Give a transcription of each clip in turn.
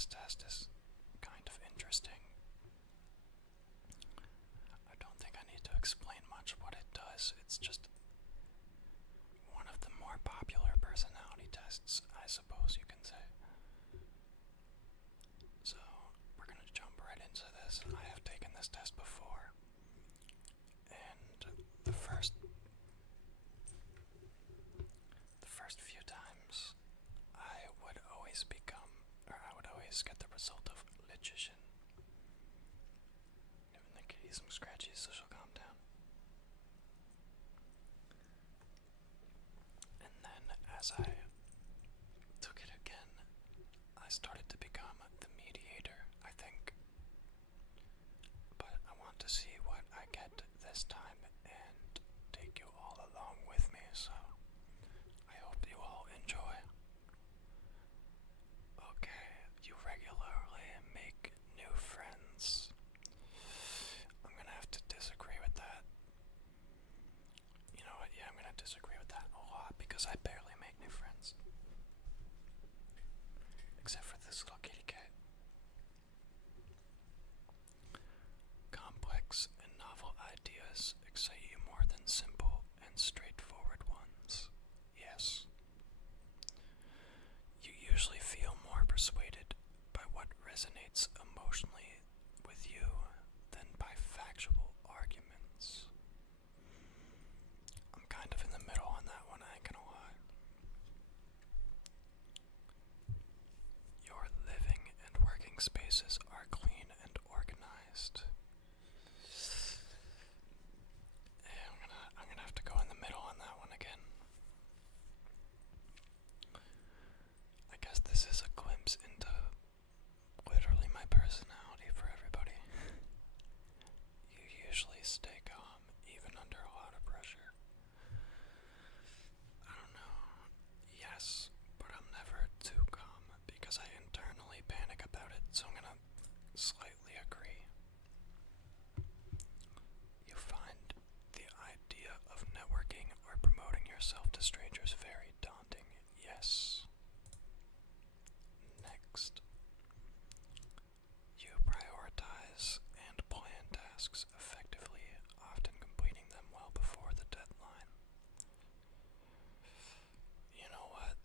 this test is kind of interesting. I don't think I need to explain much what it does. It's just one of the more popular personality tests, I suppose you can say. So, we're gonna jump right into this. I have taken this test before, and the first few times I would always get the result of logician. Giving the kitty some scratchies so she'll calm down. And then as I took it again, I started to become the mediator, I think. But I want to see what I get this time and take you all along with me, so I hope you all enjoy. Okay, you regularly make new friends. I'm gonna have to disagree with that. You know what, yeah, I'm gonna disagree with that a lot because I barely make new friends. Except for this little kitty cat. Complex and novel ideas excite you more than simple and straightforward ones. Yes. You usually feel more persuaded by what resonates emotionally with you than by factual arguments. I'm kind of in the middle on that one, I ain't gonna lie. Your living and working spaces are clean and organized. I'm gonna have to go in the middle on that one again. I guess this is a glimpse into literally my personality for everybody. You usually stay calm even under a lot of pressure. I don't know. Yes, but I'm never too calm because I internally panic about it, so I'm gonna slightly agree. You find the idea of networking or promoting yourself to strangers very daunting. Yes. Next. You prioritize and plan tasks effectively, often completing them well before the deadline. You know what?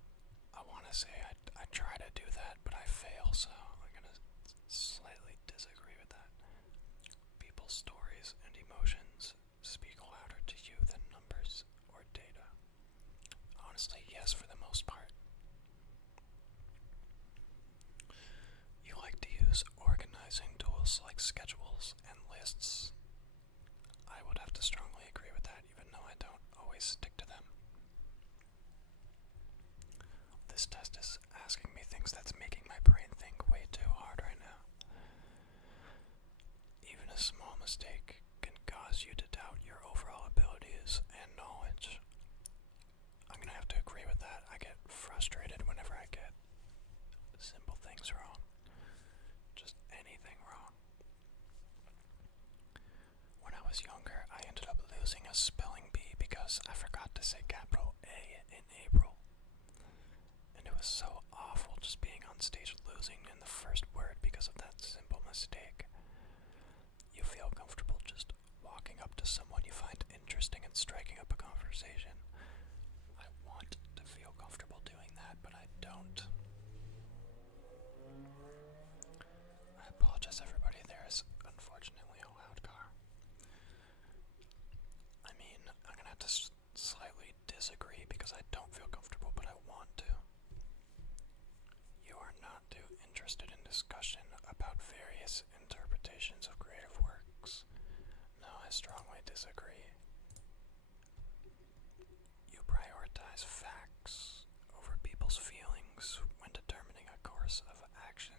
I want to say I try to do that, but I fail, so I'm gonna slightly disagree with that. People's stories and emotions speak louder to you than numbers or data. Honestly, yes, for the most part. You like to use organizing tools like schedules and lists. I would have to strongly agree with that, even though I don't always stick to them. This test is asking me things that's making my brain think way too hard right now. Even a small mistake can cause you to doubt your overall abilities and knowledge. I'm gonna have to agree with that. I get frustrated whenever I get simple things wrong. Just anything wrong. When I was younger, I ended up losing a spelling bee because I forgot to say capital A in April. And it was so awful just being on stage losing in the first word because of that simple mistake. You feel comfortable just walking up to someone you find interesting and striking up a conversation. I want to feel comfortable doing that, but I don't. I apologize, everybody. There is unfortunately a loud car. I mean, I'm gonna have to slightly disagree because I don't feel comfortable, but I want to. You are not too interested in discussion about various interpretations of creative works. No, I strongly disagree. You prioritize facts over people's feelings when determining a course of action.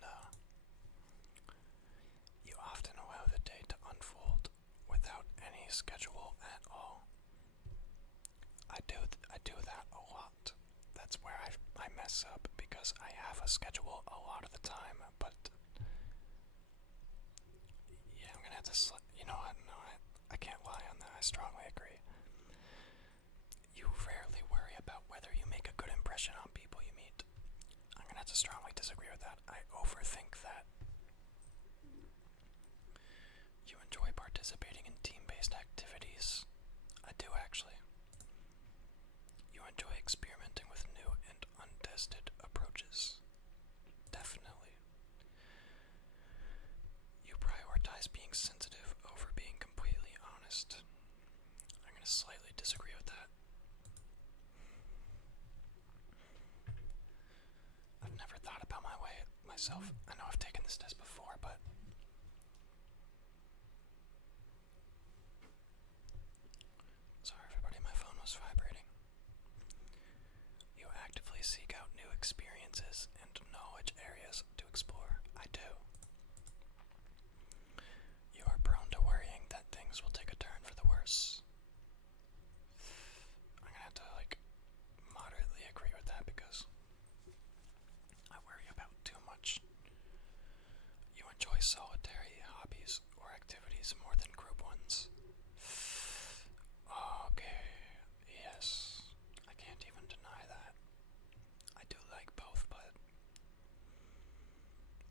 No. You often allow the day to unfold without any schedule at all. I do that a lot. That's where I mess up because I have a schedule a lot of the time, but yeah, I'm gonna have to, you know what, no, I can't lie on that, I strongly agree. You rarely worry about whether you make a good impression on people you meet. gonna have to strongly disagree with that. I overthink that. You enjoy participating in team-based activities. I do, actually. You enjoy experimenting with new and untested approaches. Definitely. You prioritize being sensitive over being completely honest. I'm gonna slightly disagree with that. I've never thought about myself. I know I've taken this test before, but sorry everybody, my phone was vibrating. You actively seek out new experiences and knowledge areas to explore. I do. You are prone to worrying that things will take a turn for the worse. I'm gonna have to, moderately agree with that because I worry about too much. You enjoy solitary hobbies or activities more than group ones. Okay, yes. I can't even deny that. I do like both, but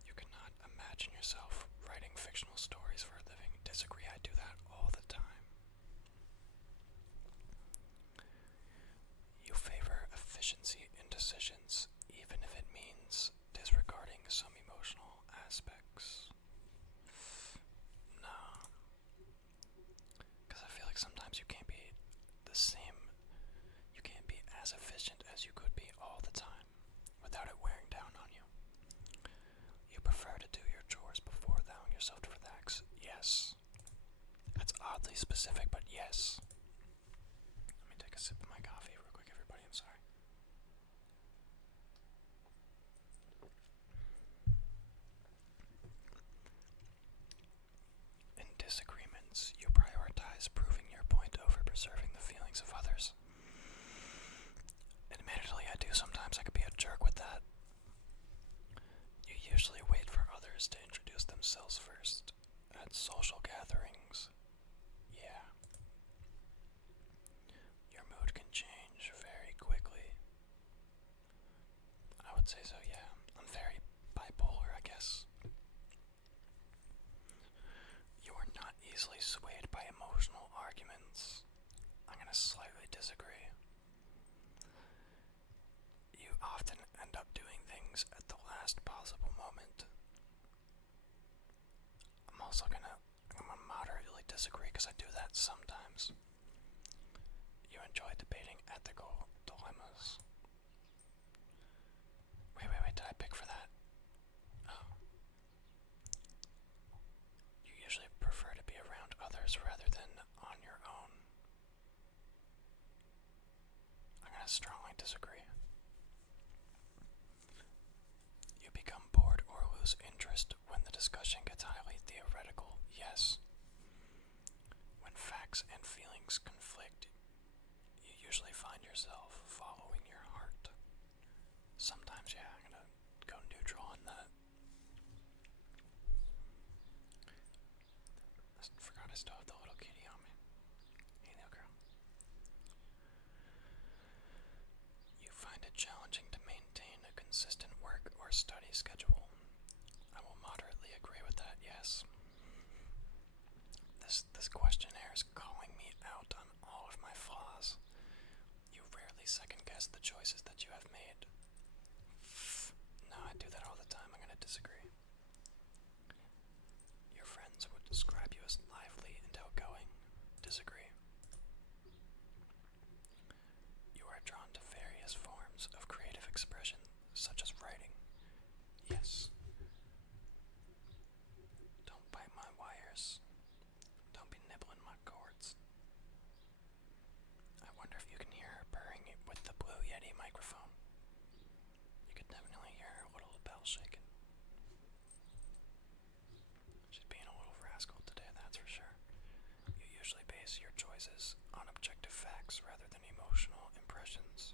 you cannot imagine yourself writing fictional stories for a living. Disagree, I do that all the time. You favor efficiency in decisions, even if it means disregarding some emotional aspects. No. Because I feel like sometimes you can't be you can't be as efficient as you could be all the time without it wearing down on you. You prefer to do your chores before allowing yourself to relax. Yes. That's oddly specific, but yes. Let me take a sip of my coffee real quick, everybody. I'm sorry. In disagreements, you prioritize proving your point over preserving the feelings of others. Admittedly, I do sometimes. I could be a jerk with that. You usually wait for others to introduce themselves first. At social gatherings, yeah. Your mood can change very quickly. I would say so, yeah. I'm very bipolar, I guess. You are not easily swayed by emotional arguments. I'm gonna slightly disagree. You often end up doing things at the last possible moment. I'm also gonna moderately disagree because I do that sometimes. You enjoy debating ethical dilemmas. Wait, did I pick for that? Oh. You usually prefer to be around others rather than on your own. I'm gonna strongly disagree. You become bored or lose interest when the discussion gets highly theoretical. Yes. When facts and feelings conflict, you usually find yourself following your heart. Sometimes, yeah, I'm gonna go neutral on that. I forgot I still have the little kitty on me. Hey, little girl. You find it challenging to maintain a consistent work or study schedule. I will moderately agree with that, yes. This questionnaire is calling me out on all of my flaws. You rarely second guess the choices that you have made. No, I do that all the time. I'm gonna disagree. Your friends would describe you as lively and outgoing. Disagree. You are drawn to various forms of creative expression, such as writing. Yes. Don't bite my wires. Don't be nibbling my cords. I wonder if you can hear her purring with the Blue Yeti microphone. You could definitely hear her little bell shaking. She's being a little rascal today, that's for sure. You usually base your choices on objective facts rather than emotional impressions.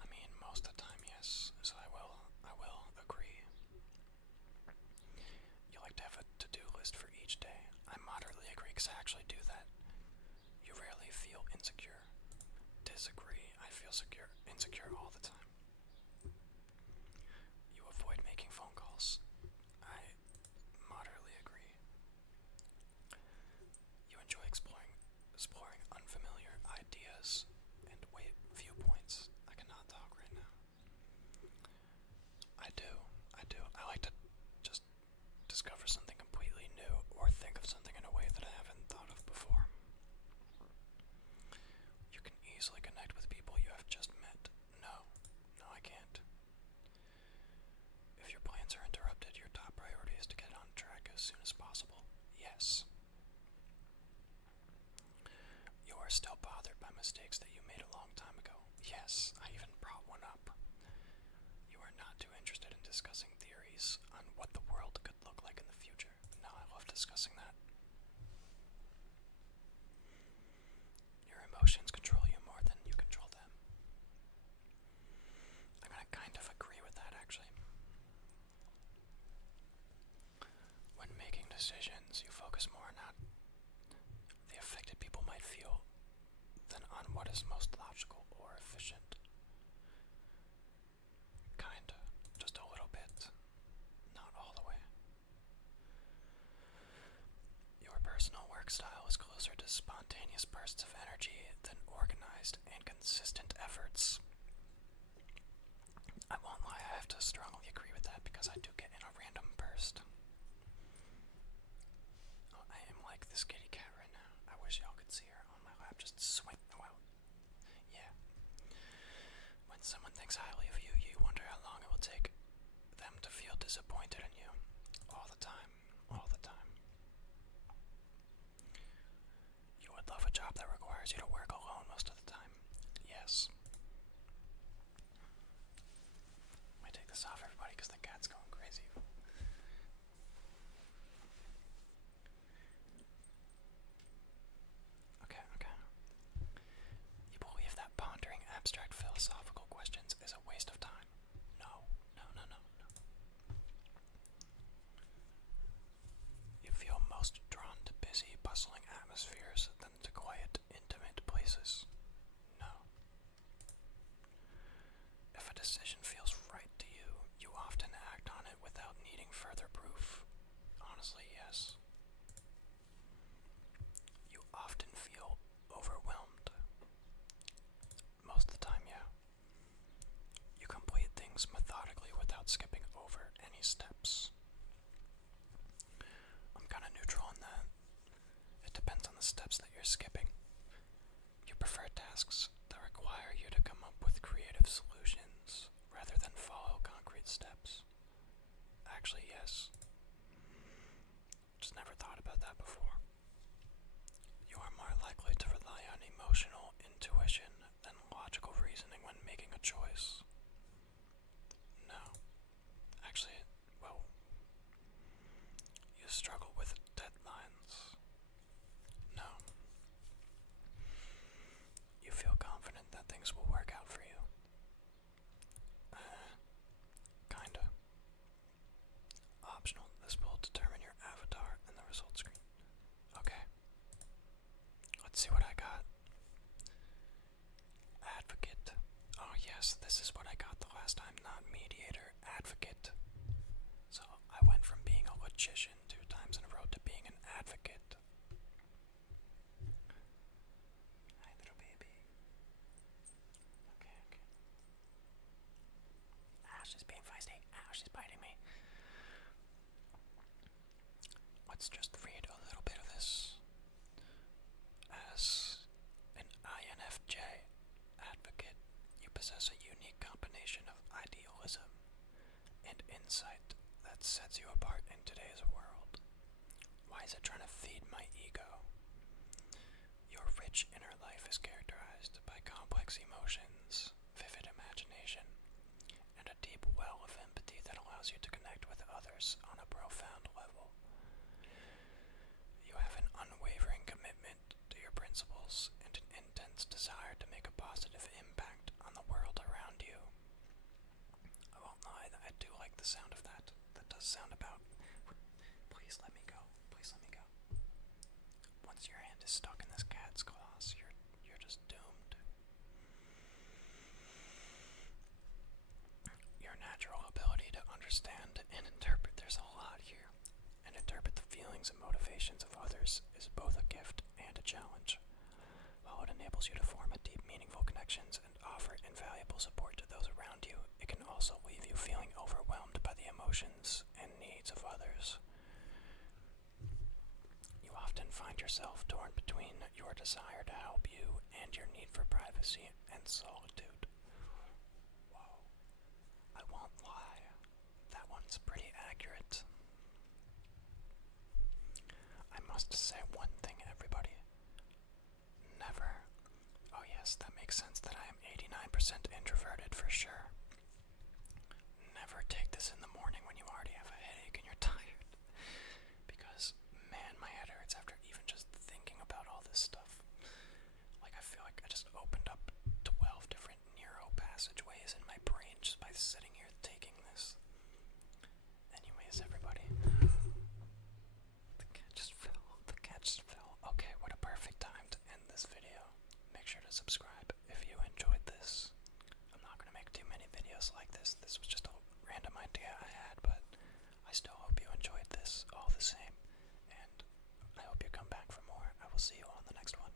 I mean, most of the time, yes, so I will agree. You like to have a to-do list for each day. I moderately agree because I actually do that. You rarely feel insecure. disagree. I feel insecure all the time. You avoid making phone calls. I moderately agree. You enjoy exploring unfamiliar ideas and viewpoints. I cannot talk right now. I do. I like to just discover something completely new or think of something in a way that I haven't thought of before. You can easily connect with people you have just met. No, I can't. If your plans are interrupted, your top priority is to get on track as soon as possible. Yes. You are still bothered by mistakes that you made a long time ago. Yes, I even brought one up. You are not too interested in discussing theories on what the world could look like in the future. No, I love discussing that. Your emotions control you more than you control them. I'm gonna kind of agree with that, actually. When making decisions, you focus more on how the affected people might feel than on what is most logical or efficient. Kinda. Just a little bit. Not all the way. Your personal work style is closer to spontaneous bursts of energy than organized and consistent efforts. I won't lie, I have to strongly agree with that because I do get in a random burst. Oh, I am like this kitty cat right now. I wish y'all could see her on my lap just swing. Well, yeah. When someone thinks highly of you, you wonder how long it will take them to feel disappointed in you. All the time. All the time. You would love a job that requires you to work alone most of the time. Yes. Let me take this off, everybody, because the cat's going crazy. Okay. You believe that pondering abstract philosophical questions is a waste of time? No. You feel most drawn to busy, bustling atmospheres than to quiet, intimate places? No. If a decision feels right to you, you often act on it without needing further proof? Honestly, yes. You often feel overwhelmed? Most of the time, yeah. You complete things methodically without skipping over any steps? I'm kinda neutral on that. It depends on the steps that you're skipping. You prefer tasks that require you to come up with creative solutions rather than follow concrete steps? Actually, yes. Just never thought about that before. You are more likely to rely on emotional intuition than logical reasoning when making a choice? No. Actually, well, you struggle with deadlines? No. You feel confident that things will work out for you? Kinda. Optional. This will determine your avatar and the result screen. Okay. Let's see what I got. Advocate. Oh yes, this is what I got the last time, not mediator, advocate. So I went from being a logician 2 times in a row to being an advocate. Hi, little baby. Okay. Ow, she's being feisty. Ow, she's biting me. Let's just read a little bit of this. As an INFJ advocate, you possess a unique combination of idealism and insight that sets you apart in today's world. Why is it trying to feed my ego? Your rich inner life is characterized by complex emotions, vivid imagination, and a deep well of empathy that allows you to connect with others on a profound level. You have an unwavering commitment to your principles and an intense desire to make a positive impact on the world around you. I won't lie, I do like the sound of that. That does sound about... Please let me go. Please let me go. Once your hand is stuck in this cat's claws, you're just doomed. understand and interpret. There's a lot here. And interpret the feelings and motivations of others is both a gift and a challenge. While it enables you to form a deep, meaningful connections and offer invaluable support to those around you, it can also leave you feeling overwhelmed by the emotions and needs of others. You often find yourself torn between your desire to help you and your need for privacy and solitude. Whoa. I won't lie. That one's pretty accurate. I must say one thing, everybody. Never. Oh yes, that makes sense that I am 89% introverted for sure. Never take this in the morning when you already have a headache and you're tired. Because, man, my head hurts after even just thinking about all this stuff. Like, I feel like I just opened up 12 different neuro passageways in my brain just by sitting here taking this. Anyways, everybody. The cat just fell. The cat just fell. Okay, what a perfect time to end this video. Make sure to subscribe if you enjoyed this. I'm not going to make too many videos like this. This was just a random idea I had, but I still hope you enjoyed this all the same. And I hope you come back for more. I will see you on the next one.